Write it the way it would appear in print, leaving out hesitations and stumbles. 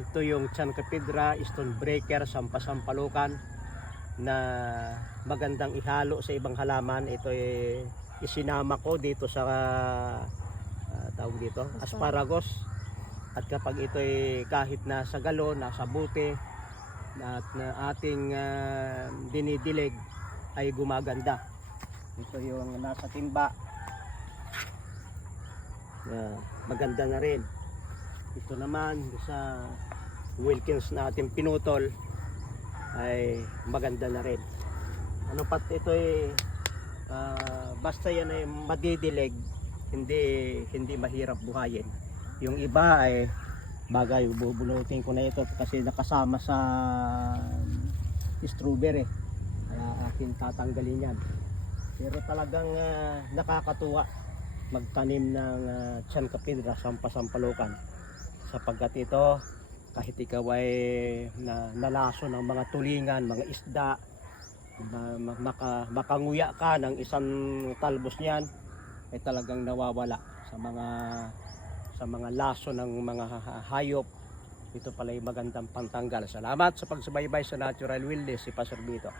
Ito yung Chancapidra Stonebreaker Sampasampalukan na magandang ihalo sa ibang halaman. Ito isinama ko dito sa tawag dito, asparagus. At kapag ito kahit nasa galon, nasa bote at na ating dinidilig ay gumaganda. Ito yung nasa timba. Maganda na rin. Ito naman sa Wilkins na ating pinutol ay maganda na rin. Ano pat ito basta yan ay madidilig, hindi mahirap buhayin. Yung iba ay bagay, bubunutin ko na ito kasi nakasama sa strawberry, kaya akin tatanggalin yan. Pero talagang nakakatuwa magtanim ng Chancapidra Sampasampalukan, sapagkat ito kahit ikaw ay nalaso ng mga tulingan, mga isda, makanguya ka ng isang talbos niyan, ay talagang nawawala sa mga laso ng mga hayop. Ito pala ay magandang pantanggal. Salamat sa pagsubaybay sa Natural Wilderness, si Pastor Vito.